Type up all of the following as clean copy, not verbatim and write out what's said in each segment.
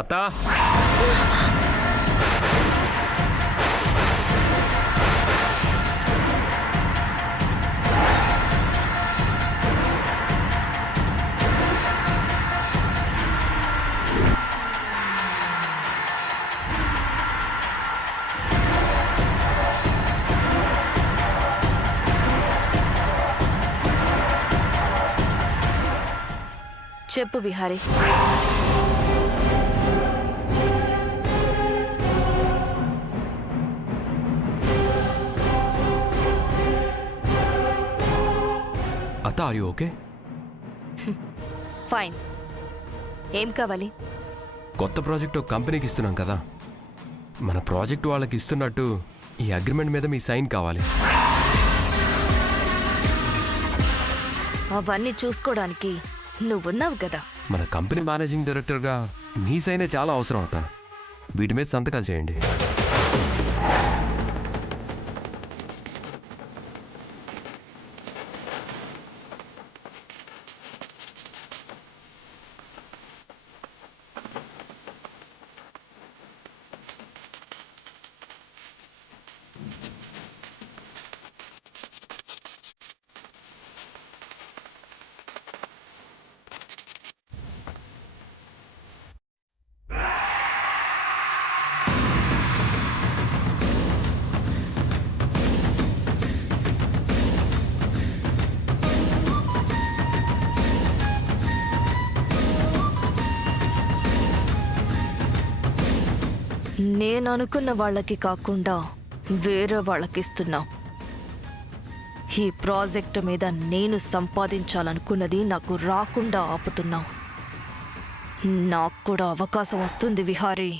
అత్తా చెప్పు విహారీ. అత్తా ఆర్ యు ఓకే? ఫైన్. ఏం కావాలి? కొత్త ప్రాజెక్ట్ ఒక కంపెనీకి ఇస్తున్నాం కదా, మన ప్రాజెక్ట్ వాళ్ళకి ఇస్తున్నట్టు ఈ అగ్రిమెంట్ మీద మీ సైన్ కావాలి. అవన్నీ చూసుకోవడానికి నువ్వున్నావు కదా. మన కంపెనీ మేనేజింగ్ డైరెక్టర్గా మీ సైనే చాలా అవసరం అవుతా. వీటి మీద సంతకాలు చేయండి. నేను అనుకున్న వాళ్ళకి కాకుండా వేరే వాళ్ళకి ఇస్తున్నా. ఈ ప్రాజెక్టు మీద నేను సంపాదించాలనుకున్నది నాకు రాకుండా ఆపుతున్నావు. నాకు కూడా అవకాశం వస్తుంది విహారీ.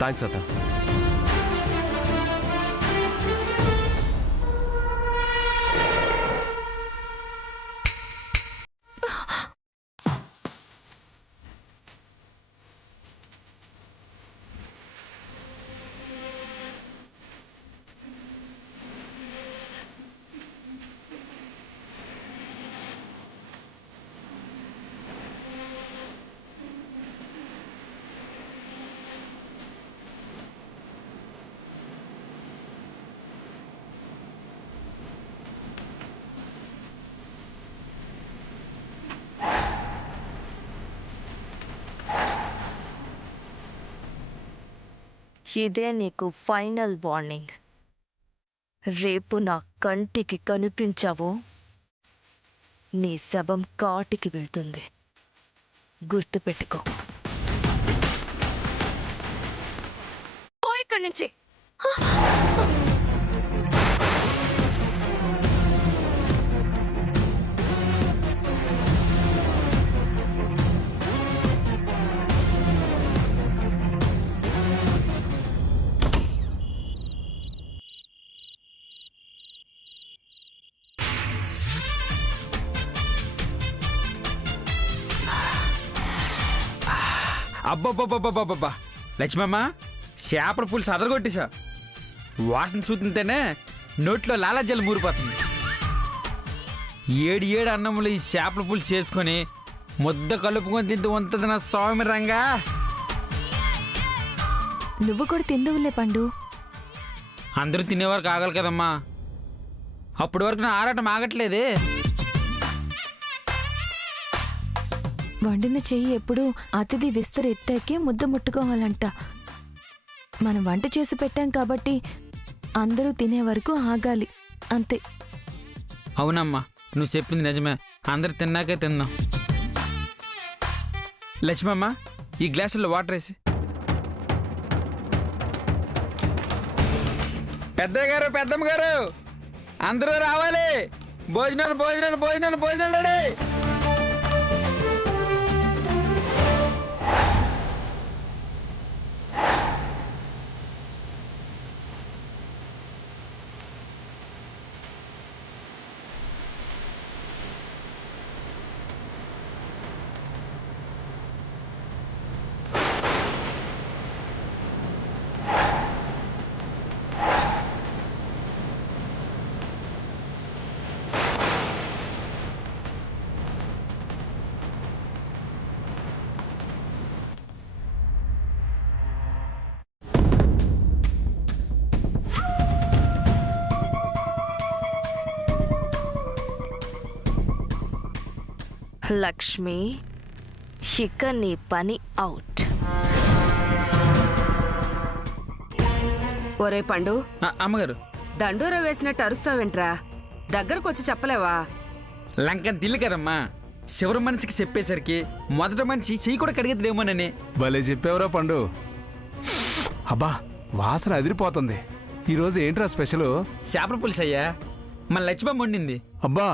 థ్యాంక్స్ అత్తా. ఇదే నీకు ఫైనల్ వార్నింగ్. రేపు నా కంటికి కనిపించావో నీ శవం కాటికి వెళ్తుంది. గుర్తుపెట్టుకో. పో ఇక్కడి నుంచి. అబ్బబ్బబ్బబ్బబ్బబ్బా లక్ష్మమ్మ, చేపల పులుసు అదరగొట్టేశా. వాసన చూస్తుంటేనే నోట్లో లాలాజల్ మూరిపోతుంది. ఏడు అన్నములు ఈ చేపల పులుసు చేసుకొని ముద్ద కలుపుకొని తింటూ ఉంటుంది నా స్వామి రంగా. నువ్వు కూడా తిందువులే పండు. అందరూ తినేవారు కాగలి కదమ్మా. అప్పటి వరకు నా ఆరాటం ఆగట్లేదే. వండిన చెయ్యి ఎప్పుడు అతిథి విస్తర ఎత్తాకే ముద్ద ముట్టుకోవాలంట. మనం వంట చేసి పెట్టాం కాబట్టి అందరూ తినే వరకు ఆగాలి, అంతే. అవునమ్మా, నువ్వు చెప్పింది నిజమే. అందరు తిన్నాకే తిందాం. లక్ష్మమ్మ, ఈ గ్లాసుల్లో వాటర్ వేసి. పెద్దయ్య గారు, పెద్దమ్మ గారు, అందరూ రావాలి. భోజనాలు భోజనాలు భోజనాలు భోజనాలు రెడీ. లక్ష్మి, ఇక నీ పని అవుట్. ఒరే పండు, అమ్మగారు, దండోరా వేసినట్టు అరుస్తావేంట్రా? దగ్గరకొచ్చి చెప్పలేవా? లంకని తిల్లు కదమ్మా. చివరి మనిషికి చెప్పేసరికి మొదటి మనిషి చెయ్యి కూడా కడిగేదేమోనని. భలే చెప్పావురా పండు. అబ్బా, వాసన అదిరిపోతుంది. ఈరోజు ఏంట్రా స్పెషల్? చేపల పులుసు అయ్యా, మన లక్ష్మమ్మ వండింది. అబ్బా,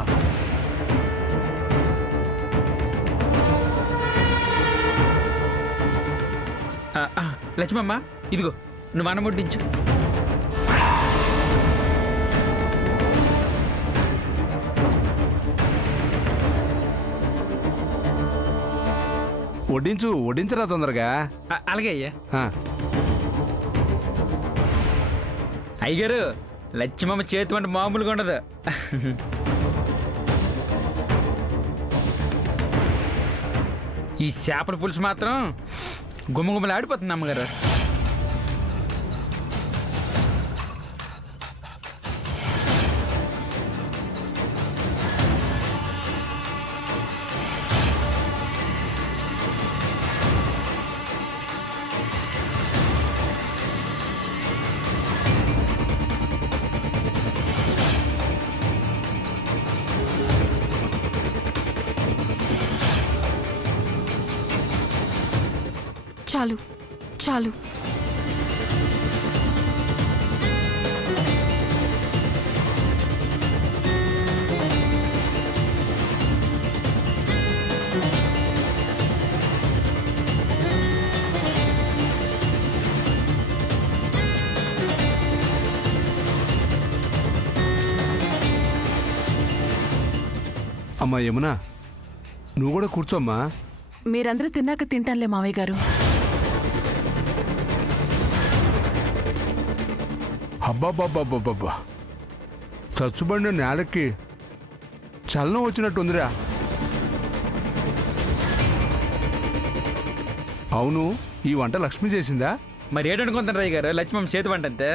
లక్ష్మమ్మ, ఇదిగో నువ్వు అన్నం వడ్డించు. వడ్డించు, వడ్డించరా తొందరగా. అలాగే అయ్యా. ఆ, అయ్యగారు, లక్ష్మమ్మ చేతి వంట మామూలుగా ఉండదు. ఈ చేపల పులుసు మాత్రం గుమ్మగుమ్మలు ఆడిపోతుంది అమ్మగారు. చాలు చాలు. అమ్మా యమునా, నువ్వు కూడా కూర్చోమ్మా. మీరందరూ తిన్నాక తింటానులే మావయ్య గారు. అబ్బాబ్బాబ్బాబ్బా, చచ్చుబండి నేలకి చలనం వచ్చినట్టుందిరా. అవును, ఈ వంట లక్ష్మి చేసిందా? మరి ఏటనుకుంటాను రయ్య గారు, లక్ష్మమ్మ చేతి వంట అంతే.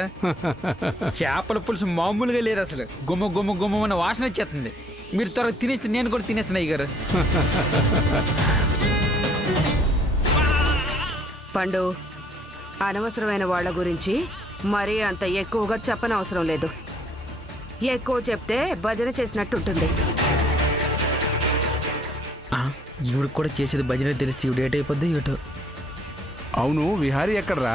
చేపల పులుసు మామూలుగా లేదు అసలు. గుమ్మ గుమ్మ గుమ్మ అన్న వాసన వచ్చేస్తుంది. మీరు త్వరగా తినేస్తే నేను కూడా తినేస్తాను అయ్య గారు. పండు, అనవసరమైన వాళ్ళ గురించి మరీ అంత ఎక్కువగా చెప్పనవసరం లేదు. ఎక్కువ చెప్తే భజన చేసినట్టుంటుంది. ఈవిడికి కూడా చేసేది భజన తెలిస్తే ఈవిడ ఏటైపోద్ది ఏటో. అవును, విహారీ ఎక్కడ్రా?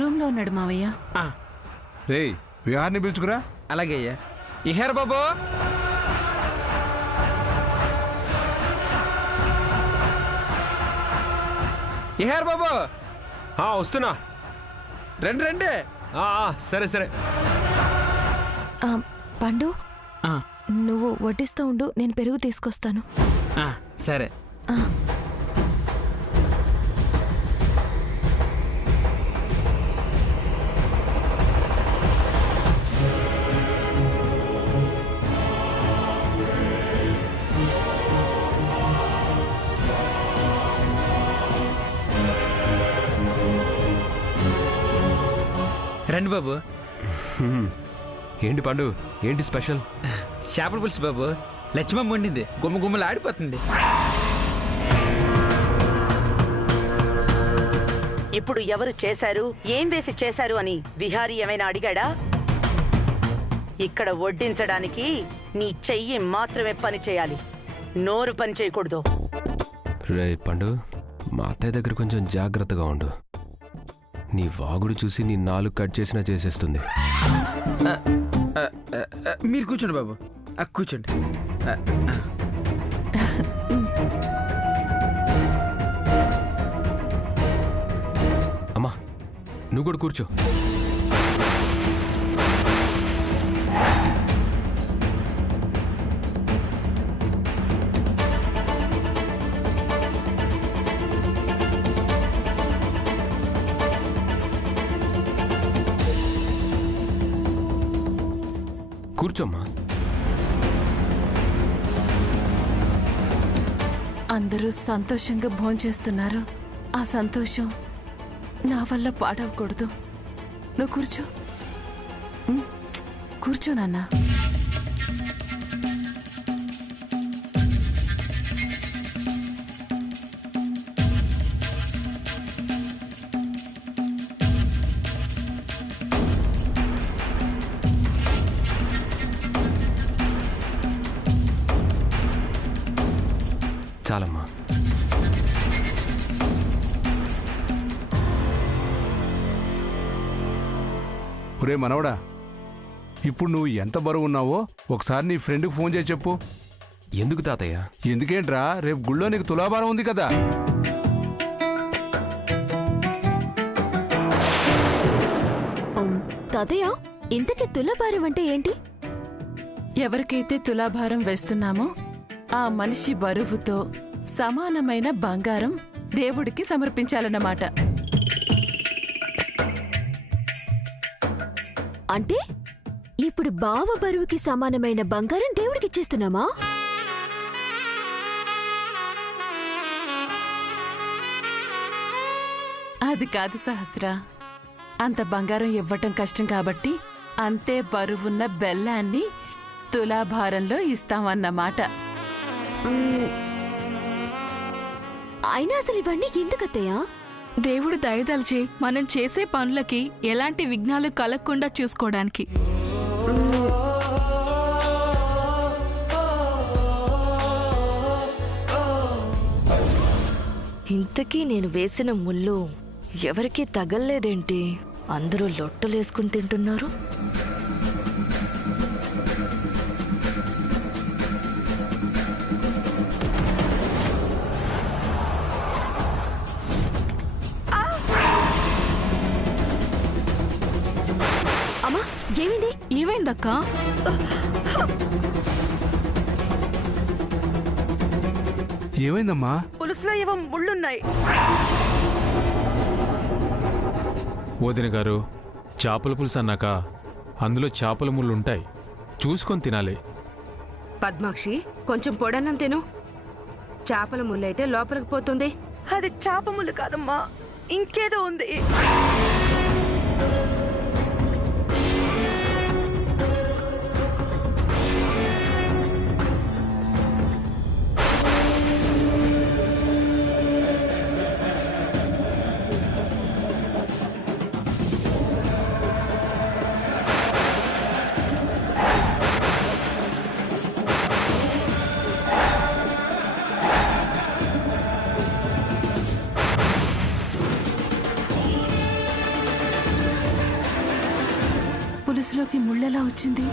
రూమ్లో ఉన్నాడు మావయ్య. రేయ్, విహార్ని పిలుచుకురా. అలాగే అయ్యా. ఇహర్ బాబు, ఇహర్ బాబు, వస్తున్నా. రండి రండి. సరే సరే. ఆ, పండు, ఆ, నువ్వు వడ్డిస్తూ ఉండు, నేను పెరుగు తీసుకొస్తాను. సరే. ఆ, రండి బాబు. ఏంటి పండు, ఏంటి స్పెషల్? చేపల పులుసు బాబు, లక్ష్మమ్మ వండింది. గుమ్మ గుమ్మలు ఆడిపోతుంది. ఇప్పుడు ఎవరు చేశారు, ఏం వేసి చేశారు అని విహారీ ఏమైనా అడిగాడా? ఇక్కడ వడ్డించడానికి నీ చెయ్యి మాత్రమే పని చేయాలి, నోరు పని చేయకూడదు. రే పండు, మా అత్తయ్య దగ్గర కొంచెం జాగ్రత్తగా ఉండు. నీ వాగుడు చూసి నీ నాలుగు కట్ చేసినా చేసేస్తుంది. మీరు కూర్చోండి బాబు, కూర్చోండి. అమ్మా నువ్వు కూడా కూర్చో. కూర్చోమ్మా. అందరూ సంతోషంగా భోంచేస్తున్నారు. ఆ సంతోషం నా వల్ల పాడవకూడదు. నువ్వు కూర్చో. కూర్చో నాన్న. చాలమ్మా. ఒరే మనవడా, ఇప్పుడు నువ్వు ఎంత బరువు ఉన్నావో ఒకసారి నీ ఫ్రెండ్కి ఫోన్ చేసి చెప్పు. ఎందుకు తాతయ్య? ఎందుకేంట్రా, రేపు గుళ్ళో నీకు తులాభారం ఉంది కదా. తాతయ్య, ఇంతకీ తులాభారం అంటే ఏంటి? ఎవరికైతే తులాభారం వేస్తున్నామో ఆ మనిషి బరువుతో సమానమైన బంగారం దేవుడికి సమర్పించాలన్నమాట. అంటే ఇప్పుడు బావ బరువుకి సమానమైన బంగారం దేవుడికి ఇచ్చేస్తున్నామా? అది కాదు సహస్ర, అంత బంగారం ఇవ్వటం కష్టం కాబట్టి అంతే బరువున్న బెల్లాన్ని తులాభారంలో ఇస్తామన్నమాట. అయినా అసలు ఇవన్నీ ఎందుకత్తయ్యా? దేవుడు దయదలిచి మనం చేసే పనులకి ఎలాంటి విఘ్నాలు కలగకుండా చూసుకోవడానికి. ఇంతకీ నేను వేసిన ముళ్ళు ఎవరికీ తగల్లేదేంటి? అందరూ లొట్టలేసుకుని తింటున్నారు. అమ్మా, ఏమైంది? ఏమైందక్కా? ఏమైందమ్మా? పులుసులో ఏవో ముళ్ళున్నాయి. వదిన గారు, చేపల పులుసు అన్నాక అందులో చేపల ముళ్ళు ఉంటాయి, చూసుకొని తినాలి. పద్మాక్షి, కొంచెం పొడన్నం తిను. చేపల ముళ్ళైతే లోపలికి పోతుంది. అది చేప ముళ్ళు కాదమ్మా, ఇంకేదో ఉంది. పులుసులోకి ముళ్ళెలా వచ్చింది?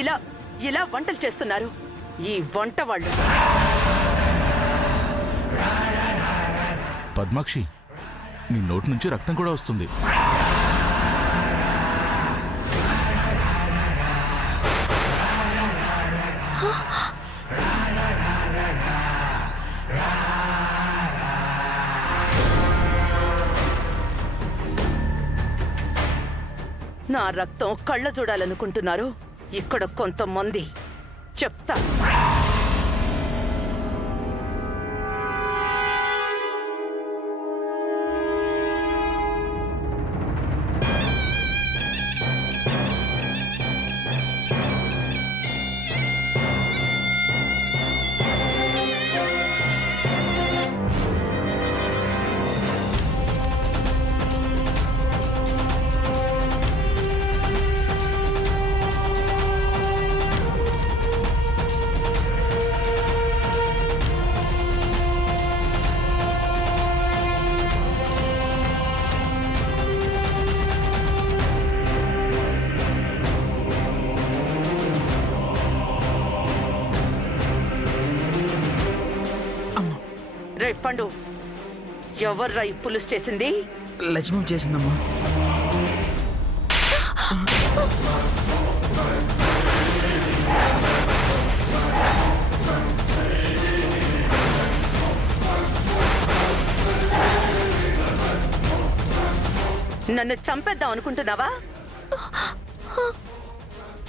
ఇలా ఇలా వంటలు చేస్తున్నారు ఈ వంట వాళ్ళు. పద్మాక్షి, నీ నోటి నుంచి రక్తం కూడా వస్తుంది. నా రక్తం కళ్ళ చూడాలనుకుంటున్నారు ఇక్కడ కొంతమంది. చెప్తా. రే పండు, ఎవర్రా ఈ పులుసు చేసింది? లక్ష్మం చేసిందమ్మా. నన్ను చంపేద్దాం అనుకుంటున్నావా?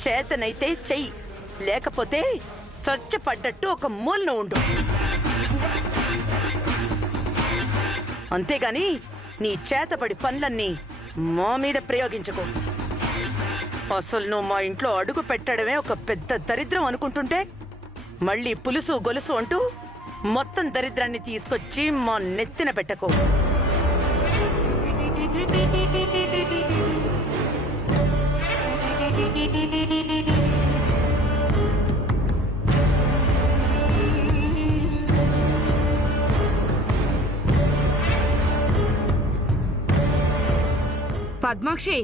చేతనైతే చెయ్యి, లేకపోతే చచ్చపడ్డట్టు ఒక మూలను ఉండు. అంతేగాని నీ చేతపడి పనులన్నీ మా మీద ప్రయోగించుకో. అసలు నువ్వు మా ఇంట్లో అడుగు పెట్టడమే ఒక పెద్ద దరిద్రం అనుకుంటుంటే మళ్ళీ పులుసు గొలుసు అంటూ మొత్తం దరిద్రాన్ని తీసుకొచ్చి మా నెత్తిన పెట్టకో. పద్మాక్షి,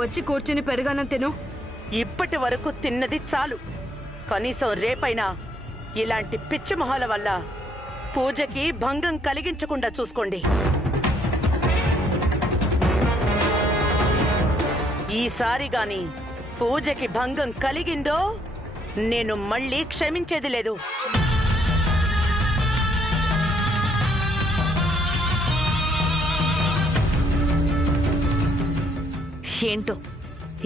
వచ్చి కూర్చుని పెరుగన్నం తిను. ఇప్పటి వరకు తిన్నది చాలు. కనీసం రేపైనా ఇలాంటి పిచ్చి మొహాల వల్ల పూజకి భంగం కలిగించకుండా చూసుకోండి. ఈసారి గాని పూజకి భంగం కలిగిందో నేను మళ్ళీ క్షమించేది లేదు. ఏంటో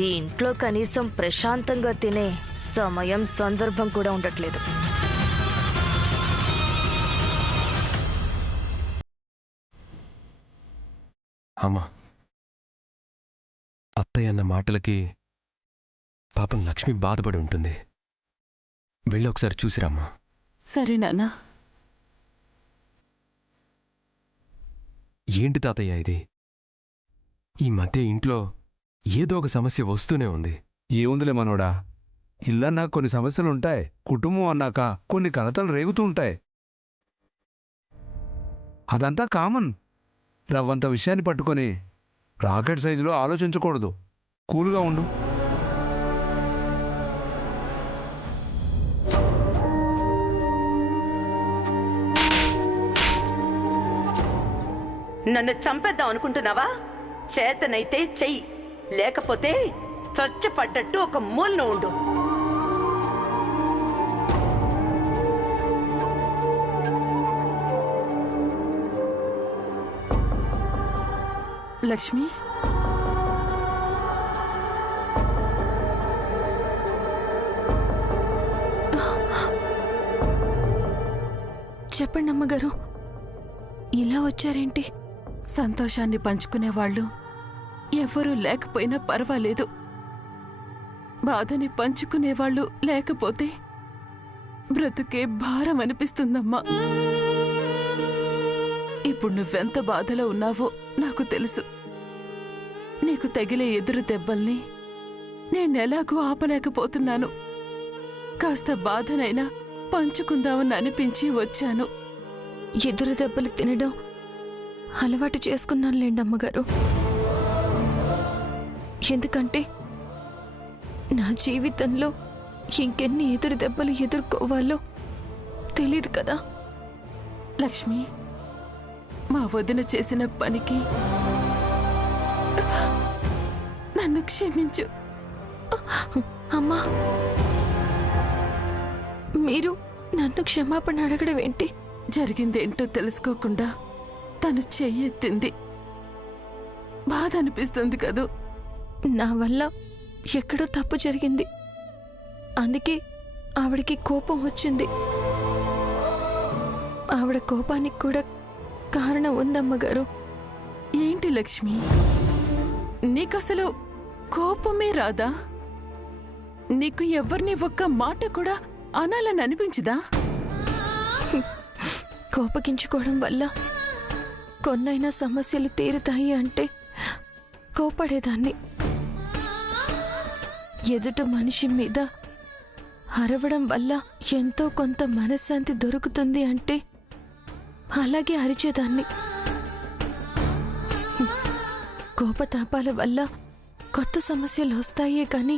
ఈ ఇంట్లో కనీసం ప్రశాంతంగా తినే సమయం సందర్భం కూడా ఉండట్లేదు. అమ్మా, అత్తయ్య అన్న మాటలకి పాపం లక్ష్మి బాధపడి ఉంటుంది. వెళ్ళి ఒకసారి చూసిరామ్మా. సరే నాన్న. ఏంటి తాతయ్య ఇది? ఈ మధ్య ఇంట్లో ఏదో ఒక సమస్య వస్తూనే ఉంది. ఏముందిలే మనోడా, ఇల్లన్నా కొన్ని సమస్యలుంటాయి, కుటుంబం అన్నాక కొన్ని కలతలు రేగుతూ ఉంటాయి. అదంతా కామన్. రవ్వంత విషయాన్ని పట్టుకొని రాకెట్ సైజులో ఆలోచించకూడదు. కూల్గా ఉండు. నన్ను చంపేద్దాం అనుకుంటున్నావా? చేతనైతే చెయ్యి, లేకపోతే చచ్చపడ్డట్టు ఒక మూలను ఉండు. లక్ష్మి, చెప్పండి అమ్మగారు, ఇలా వచ్చారేంటి? సంతోషాన్ని పంచుకునేవాళ్ళు ఎవరూ లేకపోయినా పర్వాలేదు. బాధని పంచుకునేవాళ్ళు లేకపోతే బ్రతుకే భారం అనిపిస్తుందమ్మా. ఇప్పుడు నువ్వెంత బాధలో ఉన్నావో నాకు తెలుసు. నీకు తగిలే ఎదురు దెబ్బల్ని నేనెలాగూ ఆపలేకపోతున్నాను. కాస్త బాధనైనా పంచుకుందామని అనిపించి వచ్చాను. ఎదురు దెబ్బలు తినడం అలవాటు చేసుకున్నానులేండి అమ్మగారు. ఎందుకంటే నా జీవితంలో ఇంకెన్ని ఎదురు దెబ్బలు ఎదుర్కోవాలో తెలీదు కదా. లక్ష్మి, మా వదిన చేసిన పనికి నన్ను క్షమించు. అమ్మా, మీరు నన్ను క్షమాపణ అడగడం ఏంటి? జరిగిందేంటో తెలుసుకోకుండా తను చెయ్యెత్తింది. బాధ అనిపిస్తుంది కదూ. నా వల్ల ఎక్కడో తప్పు జరిగింది, అందుకే ఆవిడికి కోపం వచ్చింది. ఆవిడ కోపానికి కూడా కారణం ఉందమ్మగారు. ఏంటి లక్ష్మి, నీకసలు కోపమే రాదా? నీకు ఎవరిని ఒక్క మాట కూడా అనాలని అనిపించదా? కోపగించుకోవడం వల్ల కొన్నైనా సమస్యలు తీరుతాయి అంటే కోపడేదాన్ని. ఎదుట మనిషి మీద అరవడం వల్ల ఎంతో కొంత మనశ్శాంతి దొరుకుతుంది అంటే అలాగే అరిచేదాన్ని. కోపతాపాల వల్ల కొత్త సమస్యలు వస్తాయే కానీ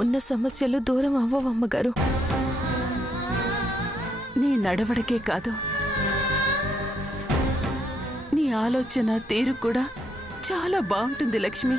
ఉన్న సమస్యలు దూరం అవ్వవమ్మగారు. నీ నడవడికే కాదు, నీ ఆలోచన తీరు కూడా చాలా బాగుంటుంది లక్ష్మి.